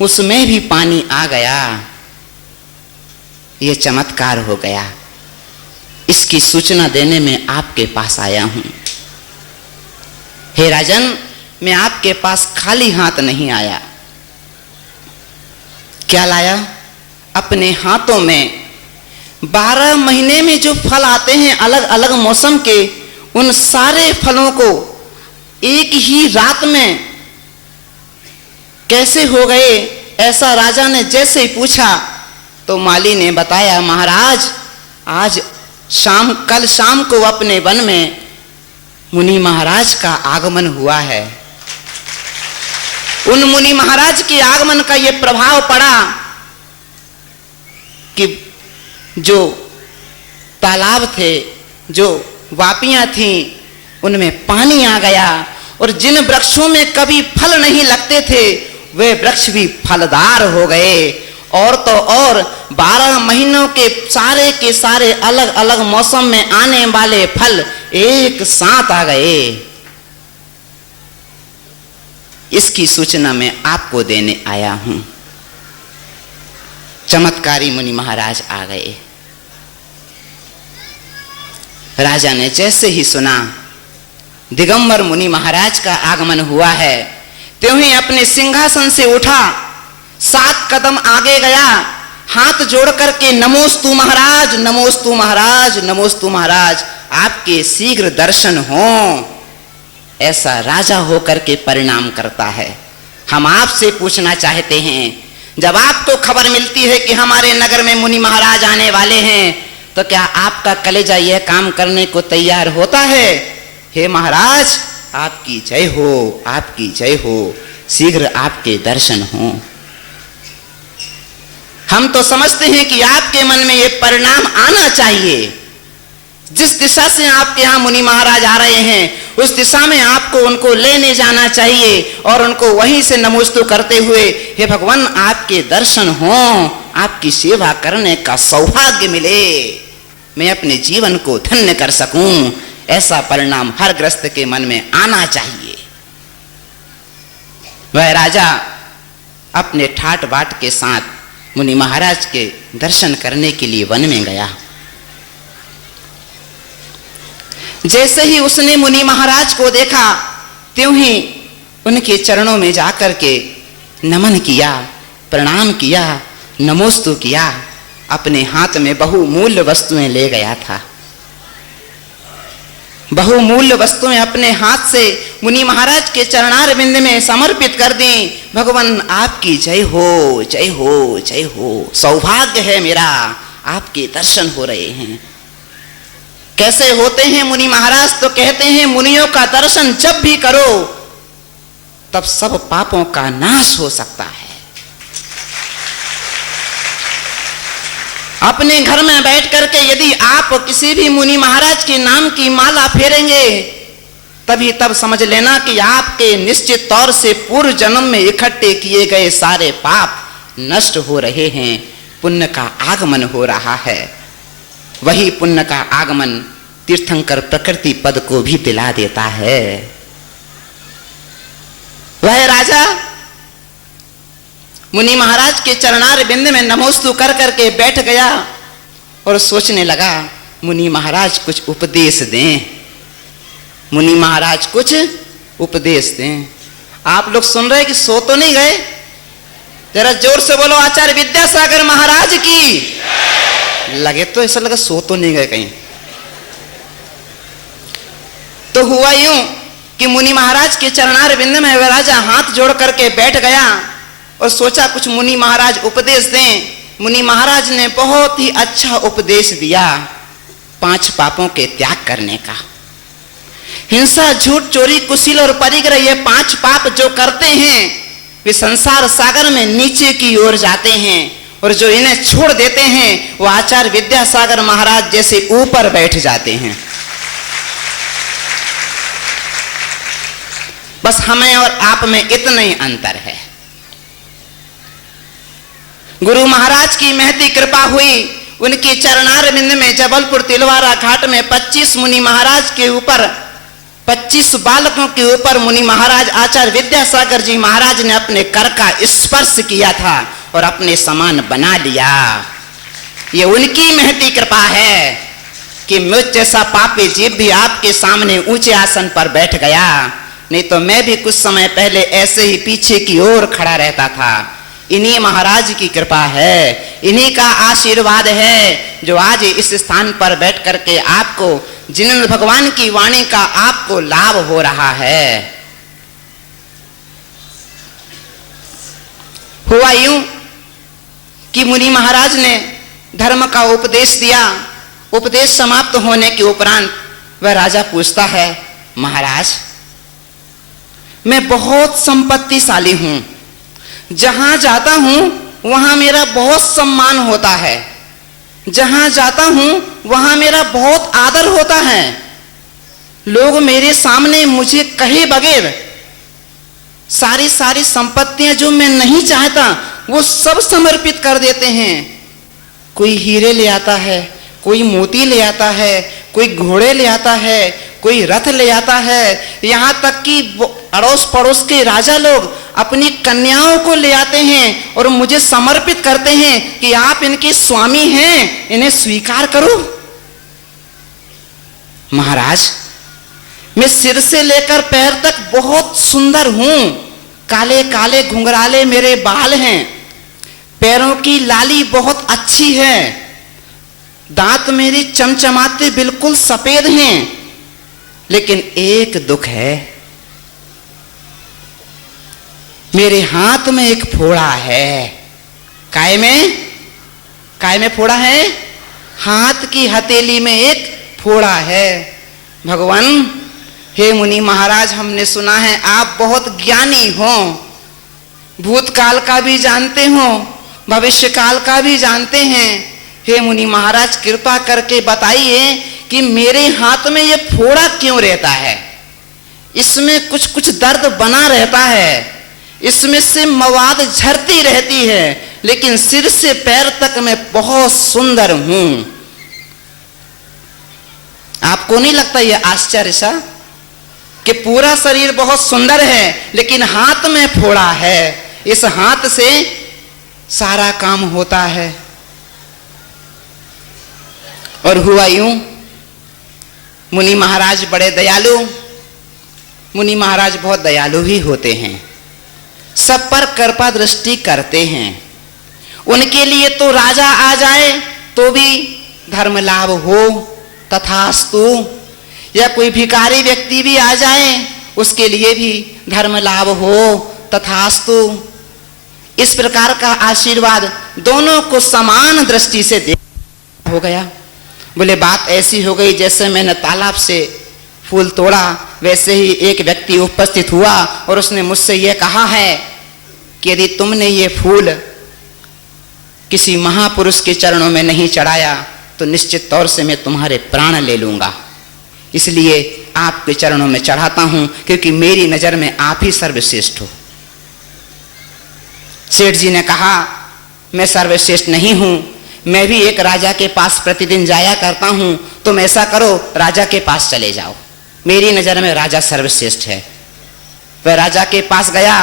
उसमें भी पानी आ गया। ये चमत्कार हो गया। इसकी सूचना देने में आपके पास आया हूं। हे राजन, मैं आपके पास खाली हाथ नहीं आया। क्या लाया? अपने हाथों में 12 महीने में जो फल आते हैं अलग अलग मौसम के, उन सारे फलों को एक ही रात में कैसे हो गए, ऐसा राजा ने जैसे ही पूछा तो माली ने बताया, महाराज आज कल शाम को अपने वन में मुनि महाराज का आगमन हुआ है। उन मुनि महाराज के आगमन का यह प्रभाव पड़ा कि जो तालाब थे, जो वापियां थीं, उनमें पानी आ गया और जिन वृक्षों में कभी फल नहीं लगते थे वे वृक्ष भी फलदार हो गए। और तो और 12 महीनों के सारे अलग अलग मौसम में आने वाले फल एक साथ आ गए। इसकी सूचना मैं आपको देने आया हूं। चमत्कारी मुनि महाराज आ गए। राजा ने जैसे ही सुना दिगंबर मुनि महाराज का आगमन हुआ है, त्यों ही अपने सिंहासन से उठा, 7 कदम आगे गया, हाथ जोड़ करके नमोस्तु महाराज, नमोस्तु महाराज, नमोस्तु महाराज, आपके शीघ्र दर्शन हो, ऐसा राजा होकर के परिणाम करता है। हम आपसे पूछना चाहते हैं, जब आपको खबर मिलती है कि हमारे नगर में मुनि महाराज आने वाले हैं, तो क्या आपका कलेजा यह काम करने को तैयार होता है? हे महाराज, आपकी जय हो, आपकी जय हो, शीघ्र आपके दर्शन हो। हम तो समझते हैं कि आपके मन में यह परिणाम आना चाहिए। जिस दिशा से आपके यहां मुनि महाराज आ रहे हैं उस दिशा में आपको उनको लेने जाना चाहिए और उनको वहीं से नमोस्तु करते हुए, हे भगवान आपके दर्शन हो, आपकी सेवा करने का सौभाग्य मिले, मैं अपने जीवन को धन्य कर सकूं, ऐसा परिणाम हर गृहस्थ के मन में आना चाहिए। वह राजा अपने ठाट बाट के साथ मुनि महाराज के दर्शन करने के लिए वन में गया। जैसे ही उसने मुनि महाराज को देखा, त्यों ही उनके चरणों में जाकर के नमन किया, प्रणाम किया, नमोस्तु किया। अपने हाथ में बहुमूल्य वस्तुएं ले गया था। बहुमूल्य वस्तुएं अपने हाथ से मुनि महाराज के चरणार बिंद में समर्पित कर दी। भगवान आपकी जय हो, जय हो, जय हो, सौभाग्य है मेरा, आपके दर्शन हो रहे हैं। कैसे होते हैं मुनि महाराज? तो कहते हैं, मुनियों का दर्शन जब भी करो तब सब पापों का नाश हो सकता है। अपने घर में बैठ करके यदि आप किसी भी मुनि महाराज के नाम की माला फेरेंगे, तभी तब समझ लेना कि आपके निश्चित तौर से पूर्व जन्म में इकट्ठे किए गए सारे पाप नष्ट हो रहे हैं, पुण्य का आगमन हो रहा है। वही पुण्य का आगमन तीर्थंकर प्रकृति पद को भी दिला देता है। वह राजा मुनि महाराज के चरणार बिंद में नमोस्तु कर करके बैठ गया और सोचने लगा, मुनि महाराज कुछ उपदेश दें, मुनि महाराज कुछ उपदेश दें। आप लोग सुन रहे कि सो तो नहीं गए? जरा जोर से बोलो, आचार्य विद्यासागर महाराज की। लगे तो ऐसा लगा सो तो नहीं गए कहीं। तो हुआ यूं कि मुनि महाराज के चरणार बिंद में वह राजा हाथ जोड़ करके बैठ गया और सोचा कुछ मुनि महाराज उपदेश दें। मुनि महाराज ने बहुत ही अच्छा उपदेश दिया, 5 पापों के त्याग करने का। हिंसा, झूठ, चोरी, कुशील और परिग्रह, ये 5 पाप जो करते हैं वे संसार सागर में नीचे की ओर जाते हैं, और जो इन्हें छोड़ देते हैं वो आचार्य विद्यासागर महाराज जैसे ऊपर बैठ जाते हैं। बस हमें और आप में इतना ही अंतर है। गुरु महाराज की महती कृपा हुई, उनके चरणार बिंद में जबलपुर तिलवारा घाट में 25 मुनि महाराज के ऊपर 25 बालकों के ऊपर मुनि महाराज आचार्य विद्यासागर जी महाराज ने अपने कर का स्पर्श किया था और अपने समान बना लिया। ये उनकी महती कृपा है कि मुझ जैसा पापी जीव भी आपके सामने ऊंचे आसन पर बैठ गया, नहीं तो मैं भी कुछ समय पहले ऐसे ही पीछे की ओर खड़ा रहता था। इन्हीं महाराज की कृपा है, इन्हीं का आशीर्वाद है जो आज इस स्थान पर बैठ करके आपको जिनेंद्र भगवान की वाणी का आपको लाभ हो रहा है। हुआ यूं कि मुनि महाराज ने धर्म का उपदेश दिया। उपदेश समाप्त होने के उपरांत वह राजा पूछता है, महाराज मैं बहुत संपत्तिशाली हूं, जहां जाता हूं वहां मेरा बहुत सम्मान होता है, जहां जाता हूं वहां मेरा बहुत आदर होता है, लोग मेरे सामने मुझे कहे बगैर सारी संपत्तियां जो मैं नहीं चाहता वो सब समर्पित कर देते हैं। कोई हीरे ले आता है, कोई मोती ले आता है, कोई घोड़े ले आता है, कोई रथ ले आता है, यहाँ तक कि अड़ोस पड़ोस के राजा लोग अपनी कन्याओं को ले आते हैं और मुझे समर्पित करते हैं कि आप इनके स्वामी हैं, इन्हें स्वीकार करो। महाराज मैं सिर से लेकर पैर तक बहुत सुंदर हूं, काले काले घुंघराले मेरे बाल हैं, पैरों की लाली बहुत अच्छी है, दांत मेरे चमचमाते बिल्कुल सफेद हैं, लेकिन एक दुख है, मेरे हाथ में एक फोड़ा है। काय में फोड़ा है? हाथ की हथेली में एक फोड़ा है। भगवान हे मुनि महाराज, हमने सुना है आप बहुत ज्ञानी हो, भूतकाल का भी जानते हो, भविष्य काल का भी जानते हैं। हे मुनि महाराज कृपा करके बताइए कि मेरे हाथ में ये फोड़ा क्यों रहता है? इसमें कुछ दर्द बना रहता है, इसमें से मवाद झरती रहती है, लेकिन सिर से पैर तक मैं बहुत सुंदर हूं। आपको नहीं लगता यह आश्चर्य सा कि पूरा शरीर बहुत सुंदर है लेकिन हाथ में फोड़ा है, इस हाथ से सारा काम होता है। और हुआ यूं, मुनि महाराज बड़े दयालु, मुनि महाराज बहुत दयालु ही होते हैं, सब पर कृपा दृष्टि करते हैं। उनके लिए तो राजा आ जाए तो भी धर्म लाभ हो तथास्तु, या कोई भिखारी व्यक्ति भी आ जाए उसके लिए भी धर्म लाभ हो तथास्तु। इस प्रकार का आशीर्वाद दोनों को समान दृष्टि से दे हो गया। बोले बात ऐसी हो गई जैसे मैंने तालाब से फूल तोड़ा, वैसे ही एक व्यक्ति उपस्थित हुआ और उसने मुझसे यह कहा है कि यदि तुमने ये फूल किसी महापुरुष के चरणों में नहीं चढ़ाया तो निश्चित तौर से मैं तुम्हारे प्राण ले लूंगा, इसलिए आपके चरणों में चढ़ाता हूं क्योंकि मेरी नजर में आप ही सर्वश्रेष्ठ हो। सेठ जी ने कहा मैं सर्वश्रेष्ठ नहीं हूं, मैं भी एक राजा के पास प्रतिदिन जाया करता हूं, तुम ऐसा करो राजा के पास चले जाओ, मेरी नजर में राजा सर्वश्रेष्ठ है। वह राजा के पास गया,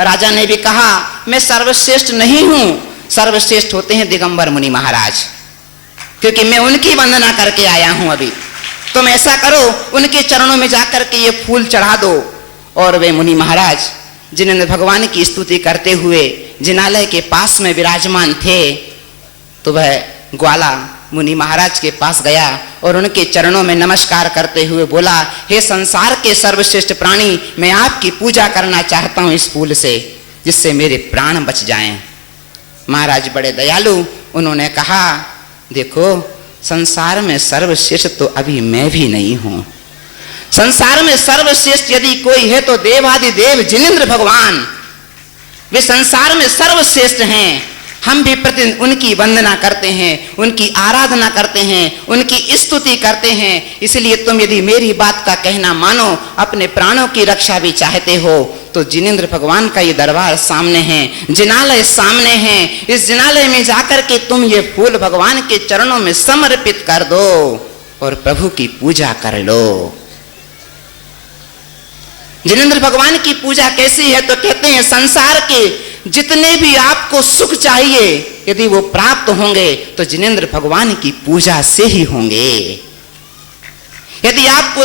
राजा ने भी कहा मैं सर्वश्रेष्ठ नहीं हूं, सर्वश्रेष्ठ होते हैं दिगंबर मुनि महाराज, क्योंकि मैं उनकी वंदना करके आया हूं अभी, तुम ऐसा करो उनके चरणों में जाकर के ये फूल चढ़ा दो। और वे मुनि महाराज जिन्होंने भगवान की स्तुति करते हुए जिनालय के पास में विराजमान थे, तो वह ग्वाला मुनि महाराज के पास गया और उनके चरणों में नमस्कार करते हुए बोला, हे संसार के सर्वश्रेष्ठ प्राणी, मैं आपकी पूजा करना चाहता हूं इस फूल से, जिससे मेरे प्राण बच जाएं। महाराज बड़े दयालु, उन्होंने कहा देखो संसार में सर्वश्रेष्ठ तो अभी मैं भी नहीं हूं, संसार में सर्वश्रेष्ठ यदि कोई है तो देवादिदेव जिनेंद्र भगवान, वे संसार में सर्वश्रेष्ठ हैं। हम भी प्रतिदिन उनकी वंदना करते हैं, उनकी आराधना करते हैं, उनकी स्तुति करते हैं। इसलिए तुम यदि मेरी बात का कहना मानो, अपने प्राणों की रक्षा भी चाहते हो, तो जिनेंद्र भगवान का ये दरबार सामने है, जिनालय सामने है, इस जिनालय में जाकर के तुम ये फूल भगवान के चरणों में समर्पित कर दो और प्रभु की पूजा कर लो। जिनेंद्र भगवान की पूजा कैसी है? तो कहते हैं संसार के जितने भी आपको सुख चाहिए यदि वो प्राप्त होंगे तो जिनेंद्र भगवान की पूजा से ही होंगे। यदि आपको